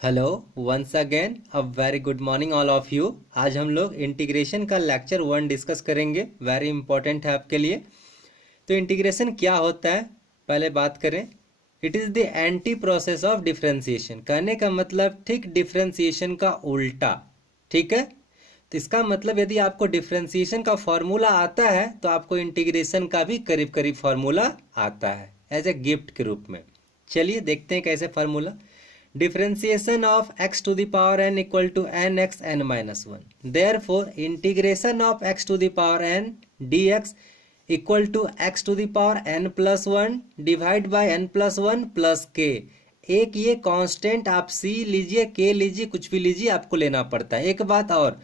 Hello once again a very good morning all of you. आज हम लोग integration का लेक्चर 1 डिस्कस करेंगे। वेरी इंपॉर्टेंट है आपके लिए। तो इंटीग्रेशन क्या होता है पहले बात करें। It is the anti process of differentiation. कहने का मतलब ठीक डिफरेंशिएशन का उल्टा। ठीक है, तो इसका मतलब यदि आपको डिफरेंशिएशन का फॉर्मूला आता है तो आपको इंटीग्रेशन का भी करीब करीब फॉर्मूला आता है एज ए गिफ्ट के रूप में। चलिए देखते हैं कैसे formula. Differentiation of x to the power n equal to n x n minus one. Therefore integration of x to the power n dx equal to x to the power n plus one divide by n plus one plus k. एक ये constant आप c लीजिए, k लीजिए, कुछ भी लीजिए, आपको लेना पड़ता है। एक बात और,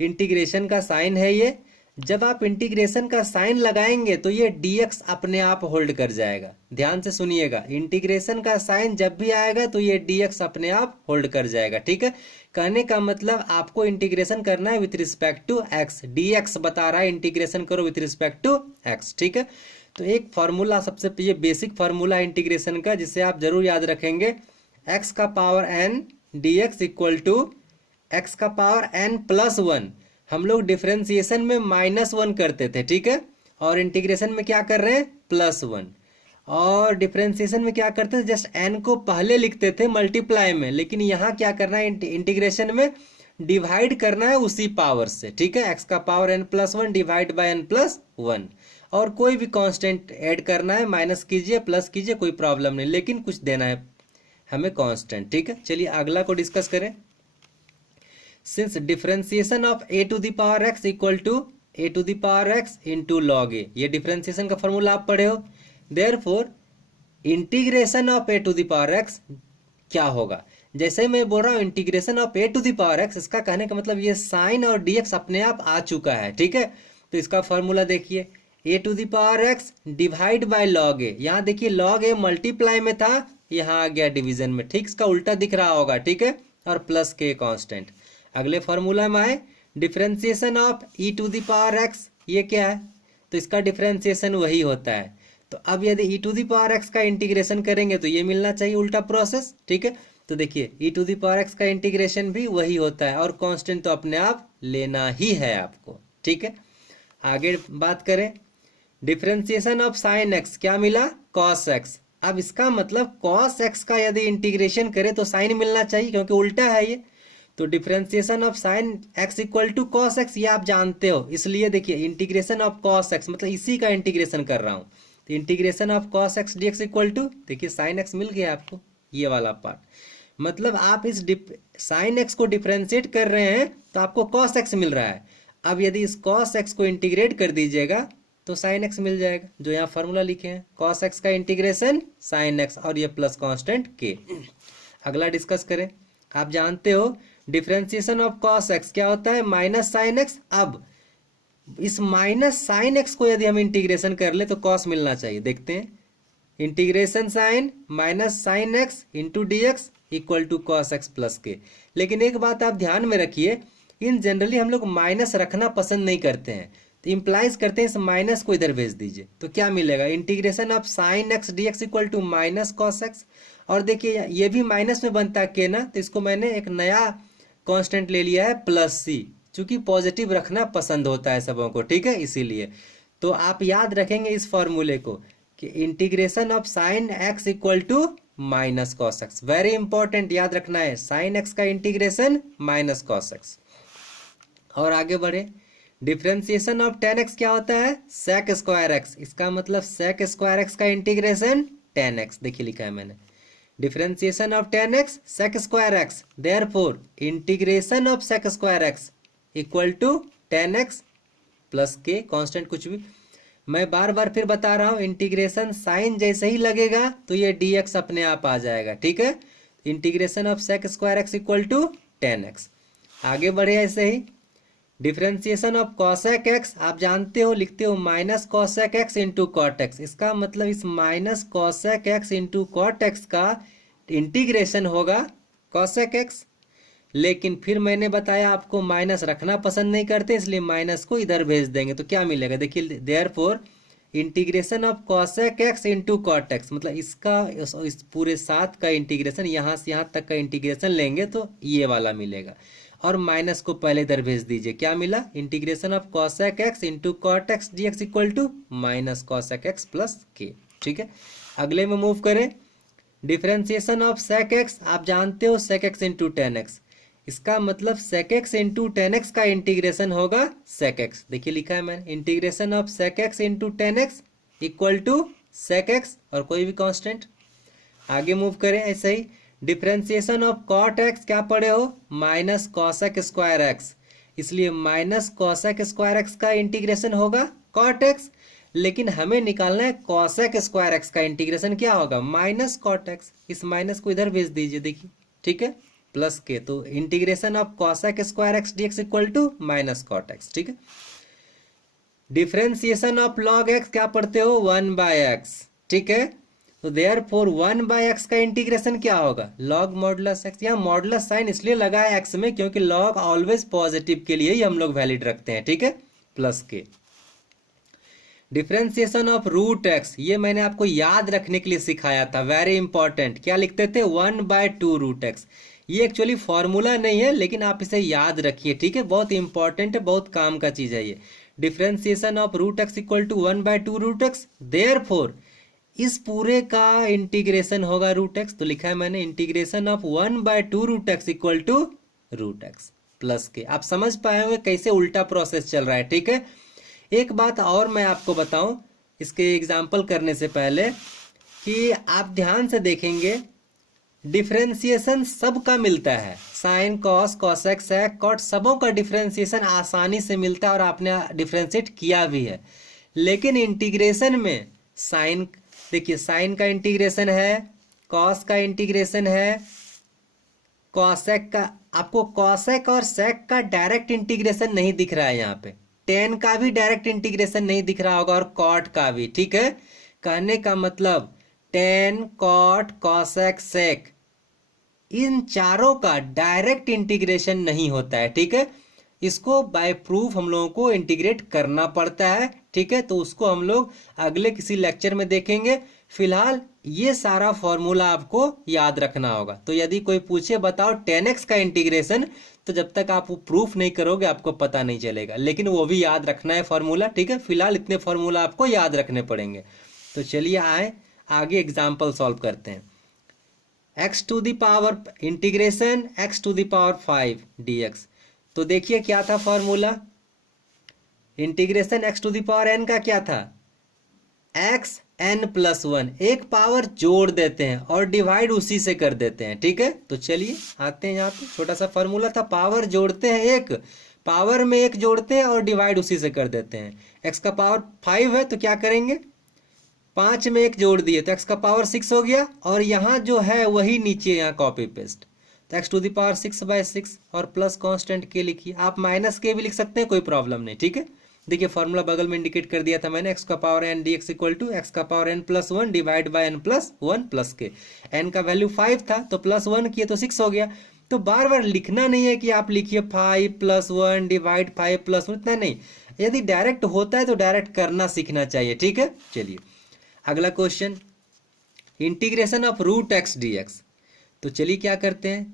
इंटीग्रेशन का साइन है ये। जब आप इंटीग्रेशन का साइन लगाएंगे तो ये dx अपने आप होल्ड कर जाएगा। ध्यान से सुनिएगा, इंटीग्रेशन का साइन जब भी आएगा तो ये dx अपने आप होल्ड कर जाएगा। ठीक है, कहने का मतलब आपको इंटीग्रेशन करना है with respect to x। dx बता रहा है इंटीग्रेशन करो विथ रिस्पेक्ट टू x। ठीक है, तो एक फार्मूला, सबसे ये बेसिक फार्मूला इंटीग्रेशन का जिसे आप जरूर याद रखेंगे। x का power n dx equal to x का पावर n प्लस वन। हम लोग डिफरेंशिएशन में -1 करते थे, ठीक है, और इंटीग्रेशन में क्या कर रहे हैं, +1। और डिफरेंशिएशन में क्या करते थे, जस्ट n को पहले लिखते थे मल्टीप्लाई में, लेकिन यहाँ क्या करना है, इंटीग्रेशन में डिवाइड करना है उसी पावर से। ठीक है, x का power n plus one divide by n plus one, और कोई भी कांस्टेंट ऐड करना है, माइनस कीजिए प्लस कीजिए, कोई प्रॉब्लम नहीं, लेकिन कुछ देना है हमें कांस्टेंट। ठीक है, चलिए अगला को डिस्कस करें। Since differentiation of a to the power x equal to a to the power x into log a, ये डिफरेंशिएशन का फॉर्मूला आप पढ़े हो। Therefore integration of a to the power x क्या होगा, जैसे मैं बोल रहा हूँ integration of a to the power x, इसका कहने का मतलब ये साइन और dx अपने आप आ चुका है। ठीक है, तो इसका फॉर्मूला देखिए, a to the power x divide by log a। यहाँ देखिए लॉग a मल्टीप्लाई में था, यहाँ आ गया डिवीजन में। ठीक, इसका उल्टा दिख रहा होगा। ठीक है, और प्लस के कांस्टेंट। अगले फॉर्मूला में आए, differentiation of e to the power x, ये क्या है, तो इसका डिफरेंशिएशन वही होता है। तो अब यदि e to the power x का इंटीग्रेशन करेंगे तो ये मिलना चाहिए उल्टा प्रोसेस। ठीक है, तो देखिए e to the power x का इंटीग्रेशन भी वही होता है, और कांस्टेंट तो अपने आप लेना ही है आपको। ठीक है, आगे बात करें, डिफरेंशिएशन ऑफ साइन x क्या मिला, कॉस x। अब इसका मतलब कॉस x का यदि इंटीग्रेशन करें तो साइन मिलना चाहिए, क्योंकि उल्टा है ये। तो differentiation of sin x equal to cos x, ये आप जानते हो, इसलिए देखिए इंटीग्रेशन ऑफ कॉस x मतलब इसी का इंटीग्रेशन कर रहा हूँ। तो integration of cos x dx equal to, देखिए साइन x मिल गया आपको, ये वाला पार्ट। मतलब आप इस साइन x को डिफरेंशिएट कर रहे हैं तो आपको कॉस x मिल रहा है। अब यदि इस कॉस x को इंटीग्रेट कर दीजिएगा तो साइन x मिल जाएगा, जो यहाँ फॉर्मूला लिखे हैं, कॉस x का इंटीग्रेशन साइन x, और ये प्लस कांस्टेंट k। अगला डिस्कस करें। आप जानते हो डिफरेंशिएशन ऑफ कॉस x क्या होता है, माइनस साइन x। अब इस माइनस साइन x को यदि हम इंटीग्रेशन कर ले तो कॉस मिलना चाहिए। देखते हैं, integration sin minus sin x into d x equal to cos x plus k. लेकिन एक बात आप ध्यान में रखिए, इन जनरली हम लोग माइनस रखना पसंद नहीं करते हैं, तो इंप्लाइज करते हैं इस माइनस को इधर भेज दीजिए, तो क्या मिलेगा, integration of sin x dx equal to minus cos x। और देखिए ये भी माइनस में बनता है के ना, तो इसको मैंने एक नया कांस्टेंट ले लिया है प्लस सी, चूंकि पॉजिटिव रखना पसंद होता है सबों को। ठीक है, इसीलिए तो आप याद रखेंगे इस फॉर्मूले को कि integration of sin x equal to minus cos x। Very important, याद रखना है, साइन x का इंटीग्रेशन माइनस कॉस x। और आगे बढ़े, डिफरेंशिएशन ऑफ टेन एक्स क्या होता है, सेक स्क्वायर एक्स। इसका मतलब सेक स्क्वायर एक्स का इंटीग्रेशन टेन एक्स, देखिए लिखा है मैंने, differentiation of tan x sec square x. Therefore integration of sec square x equal to tan x plus k, constant कुछ भी। मैं बार बार फिर बता रहा हूँ, इंटीग्रेशन साइन जैसे ही लगेगा तो ये dx अपने आप आ जाएगा। ठीक है, integration of sec square x equal to tan x. आगे बढ़े ऐसे ही, डिफरेंशिएशन ऑफ कॉसेक एक्स आप जानते हो, लिखते हो minus cosec x into cot x. इसका मतलब इस minus cosec x into cot x का इंटीग्रेशन होगा कॉसेक एक्स। लेकिन फिर मैंने बताया आपको माइनस रखना पसंद नहीं करते, इसलिए माइनस को इधर भेज देंगे, तो क्या मिलेगा, देखिए therefore integration of cosec x into cot x, मतलब इसका इस पूरे साथ का इंटीग्रेशन, यहाँ से यहाँ तक का इंटीग्रेशन लेंगे तो ये वाला मिलेगा, और माइनस को पहले इधर भेज दीजिए। क्या मिला? Integration of cosec x into cot x d x equal to minus cosec x plus k. ठीक है, अगले में मूव करें। डिफ्रेंसिएशन ऑफ सेक एक्स, आप जानते हो sec x into tan x, इसका मतलब sec x into tan x का इंटीग्रेशन होगा सेक एक्स। देखिए लिखा है मैंने, integration of sec x into tan x equal to sec x और कोई भी कांस्टेंट। आगे मूव करें ऐसे ही। डिफ्रेंसिएशन ऑफ कॉट एक्स क्या पढ़े हो? माइनस कॉसेक स्क्वायर एक्स, इसलिए माइनस कॉसेक स्क्वायर एक्स का इंटीग्रेशन होगा कॉट एक्स, लेकिन हमें निकालना है कॉसेक स्क्वायर एक्स का इंटीग्रेशन क्या होगा? Minus cot x. इस माइनस को इधर भेज दीजिए, देखिए ठीक है, प्लस के, तो integration of cosec square x d x equal to minus cot x. ठीक है, डिफ्रेंसिएशन ऑफ लॉग एक्स क्या पढ़ते हो? 1/x। ठीक है, तो देयरफॉर 1/x का इंटीग्रेशन क्या होगा? Log modulus x. यहाँ मॉडुलस साइन इसलिए लगा है एक्स में क्योंकि लॉग ऑलवेज पॉजिटिव के लिए ही हम लोग वैलिड रखते हैं। ठीक है, प्लस के। डिफ्रेंसिएशन ऑफ रूट एक्स, ये मैंने आपको याद रखने के लिए सिखाया था, वेरी इंपॉर्टेंट। क्या लिखते थे? 1/2 रूट एक्स। ये एक्चुअली फॉर्मूला नहीं है, लेकिन आप इसे याद रखिए। ठीक है, बहुत इंपॉर्टेंट है, बहुत काम का चीज है ये। Differentiation of root x equal to 1/2 root x, therefore इस पूरे का इंटीग्रेशन होगा रूट एक्स। तो लिखा है मैंने integration of 1/2 root x equal to root x plus k. आप समझ पाए होंगे कैसे उल्टा प्रोसेस चल रहा है। ठीक है, एक बात और मैं आपको बताऊं इसके एग्जाम्पल करने से पहले, कि आप ध्यान से देखेंगे डिफ्रेंसिएशन सबका मिलता है, sine cos cosec sec cot सबों का डिफ्रेंसिएशन आसानी से मिलता है और आपने डिफ्रेंशिएट किया भी है। लेकिन इंटीग्रेशन में साइन, देखिए साइन का इंटीग्रेशन है, कॉस का इंटीग्रेशन है, कॉसेक का, आपको कॉसेक और सेक का डायरेक्ट इंटीग्रेशन नहीं दिख रहा है यहाँ पे, टेन का भी डायरेक्ट इंटीग्रेशन नहीं दिख रहा होगा और कॉट का भी। ठीक है, कहने का मतलब टेन कॉट कॉसेक सेक इन चारों का डायरेक्ट इंटीग्रेशन नहीं होता है। ठीक है, इसको बाय प्रूफ हम लोगों को इंटीग्रेट करना पड़ता है। ठीक है, तो उसको हम लोग अगले किसी लेक्चर में देखेंगे। फिलहाल ये सारा फॉर्मूला आपको याद रखना होगा। तो यदि कोई पूछे बताओ 10x का इंटीग्रेशन, तो जब तक आप वो प्रूफ नहीं करोगे आपको पता नहीं चलेगा, लेकिन वो भी याद रखना है फॉर्मूला। ठीक है, फिलहाल इतने फॉर्मूला आपको याद रखने पड़ेंगे। तो चलिए आए आगे एग्जाम्पल सॉल्व करते हैं। x to the power integration x to the power 5 dx। तो देखिए क्या था formula, integration x to the power n का क्या था? x n प्लस 1, एक पावर जोड़ देते हैं और डिवाइड उसी से कर देते हैं। ठीक है, तो चलिए आते हैं, यहाँ पे छोटा सा फॉर्मूला था, पावर जोड़ते हैं, एक पावर में एक जोड़ते हैं और डिवाइड उसी से कर देते हैं। x का पावर 5 है तो क्या करेंगे, 5 में एक जोड़ दिए तो x का पावर 6 हो गया, और यहाँ जो है वही नीचे यहाँ कॉपी पेस्ट, तो x टू द पावर 6/6 और प्लस कांस्टेंट के लिखिए। आप माइनस के भी लिख सकते हैं, कोई प्रॉब्लम नहीं। ठीक है, देखिए फॉर्मूला बगल में इंडिकेट कर दिया था मैंने, x का power n dx equal to x का power n plus 1 divide by n plus 1 plus k. n का वैल्यू 5 था तो प्लस 1 किए तो 6 हो गया। तो बार बार लिखना नहीं है कि आप लिखिए 5 प्लस 1 डिवाइड 5 प्लस 1, इतना नहीं। यदि डायरेक्ट होता है तो डायरेक्ट करना सीखना चाहिए। ठीक है, चलिए अगला question, integration of root x d x. तो चलिए क्या करते हैं,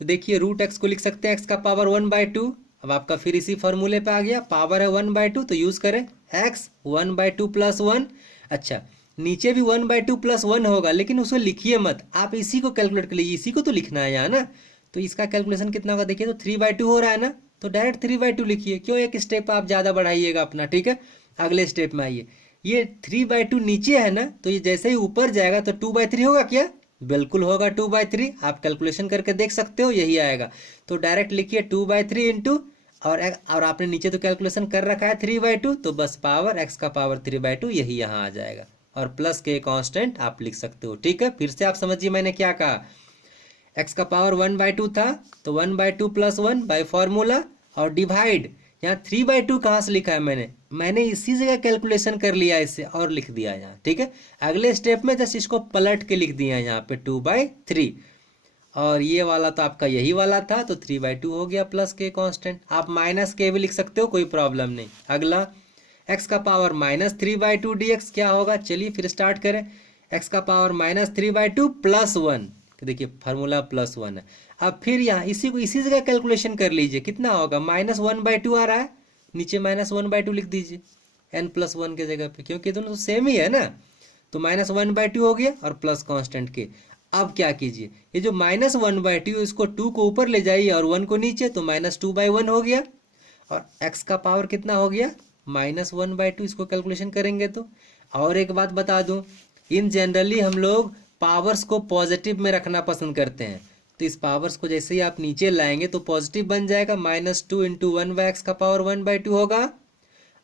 तो देखिए रूट एक्स को लिख सकते हैं x का पावर 1/2। अब आपका फिर इसी फॉर्मूले पे आ गया, पावर है 1/2 तो यूज करें x 1/2 प्लस 1। अच्छा, नीचे भी 1/2 प्लस 1 होगा, लेकिन उसको लिखिए मत, आप इसी को कैलकुलेट कर लीजिए, इसी को तो लिखना है यहाँ ना। तो इसका कैलकुलेशन कितना होगा देखिए, तो 3/2 हो रहा है ना, तो डायरेक्ट 3/2 लिखिए, क्यों एक स्टेप आप ज़्यादा बढ़ाइएगा अपना। ठीक है, अगले स्टेप में आइए, ये 3/2 नीचे है ना, तो ये जैसे ही ऊपर जाएगा तो 2/3 होगा क्या? बिल्कुल होगा 2/3, आप कैलकुलेशन करके देख सकते हो, यही आएगा। तो डायरेक्ट लिखिए 2/3 इंटू, और आपने नीचे तो कैलकुलेशन कर रखा है 3/2, तो बस पावर x का पावर 3/2 यही यहाँ आ जाएगा, और प्लस के कांस्टेंट आप लिख सकते हो। ठीक है, फिर से आप समझिए मैंने क्या कहा, x का पावर 1/2 था तो 1/2 प्लस 1 बाय फॉर्मूला, और डिवाइड, यहाँ 3/2 कहाँ से लिखा है मैंने इसी जगह कैलकुलेशन कर लिया इससे और लिख दिया यहाँ। ठीक है, अगले स्टेप में जस्ट इसको पलट के लिख दिया यहाँ पे 2/3, और ये वाला तो आपका यही वाला था तो 3/2 हो गया प्लस के कांस्टेंट। आप माइनस के भी लिख सकते हो, कोई प्रॉब्लम नहीं। अगला एक्स का पावर -3/2 dx क्या होगा, चलिए फिर स्टार्ट करें। एक्स का पावर -3/2 +1, देखिए फार्मूला +1 है। अब फिर यहाँ इसी जगह कैलकुलेशन कर लीजिए, कितना होगा, -1/2 आ रहा है, नीचे -1/2 लिख दीजिए n+1 के जगह पे, क्योंकि दोनों तो सेम ही है ना। तो -1/2 हो गया और प्लस कांस्टेंट के। अब क्या कीजिए, ये जो -1/2 इसको 2 को ऊपर ले जाइए और 1 को नीचे, तो -2/1 हो गया। और x का पावर कितना हो गया, -1/2, इसको कैलकुलेशन करेंगे तो। और एक बात बता दूं, इन जनरली हम लोग पावर्स को पॉजिटिव में रखना पसंद करते हैं, तो इस पावर्स को जैसे ही आप नीचे लाएंगे तो पॉजिटिव बन जाएगा, -2 × 1/x का पावर 1/2 होगा।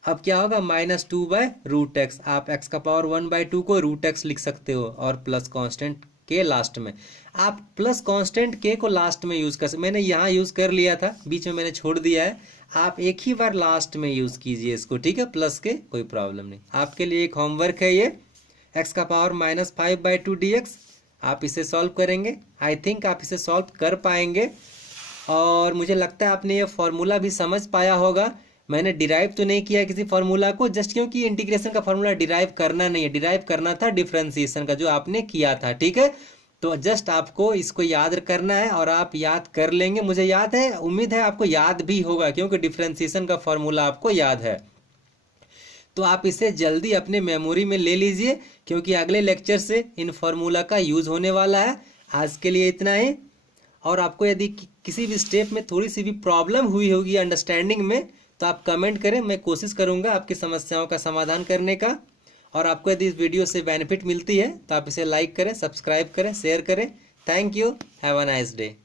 अब क्या होगा, -2/√x, आप x का पावर 1/2 को √x लिख सकते हो, और प्लस कांस्टेंट के लास्ट में। आप प्लस कांस्टेंट के को लास्ट में यूज़ कर सकते, मैंने यहाँ यूज़ कर लिया था, बीच में मैंने छोड़ दिया है, आप एक ही बार लास्ट में यूज़ कीजिए इसको, ठीक है, प्लस के, कोई प्रॉब्लम नहीं। आपके लिए एक होमवर्क है ये, x का पावर -5/2 dx, आप इसे सॉल्व करेंगे। आई थिंक आप इसे सॉल्व कर पाएंगे, और मुझे लगता है आपने ये फॉर्मूला भी समझ पाया होगा। मैंने डिराइव तो नहीं किया किसी फार्मूला को, जस्ट क्योंकि इंटीग्रेशन का फार्मूला डिराइव करना नहीं है, डिराइव करना था डिफरेंशिएशन का जो आपने किया था, ठीक है। तो जस्ट आपको इसको याद करना है, और आप याद कर लेंगे, मुझे याद है, उम्मीद है आपको याद भी होगा, क्योंकि डिफरेंशिएशन का फार्मूला आपको याद है। तो आप इसे जल्दी अपने मेमोरी में ले लीजिए, क्योंकि अगले लेक्चर से इन फार्मूला का यूज़ होने वाला है। आज के लिए इतना ही, और आपको यदि किसी भी स्टेप में थोड़ी सी भी प्रॉब्लम हुई होगी अंडरस्टैंडिंग में, तो आप कमेंट करें, मैं कोशिश करूंगा आपकी समस्याओं का समाधान करने का। और आपको यदि इस वीडियो से बेनिफिट मिलती है तो आप इसे लाइक करें, सब्सक्राइब करें, शेयर करें। Thank you, have a nice day.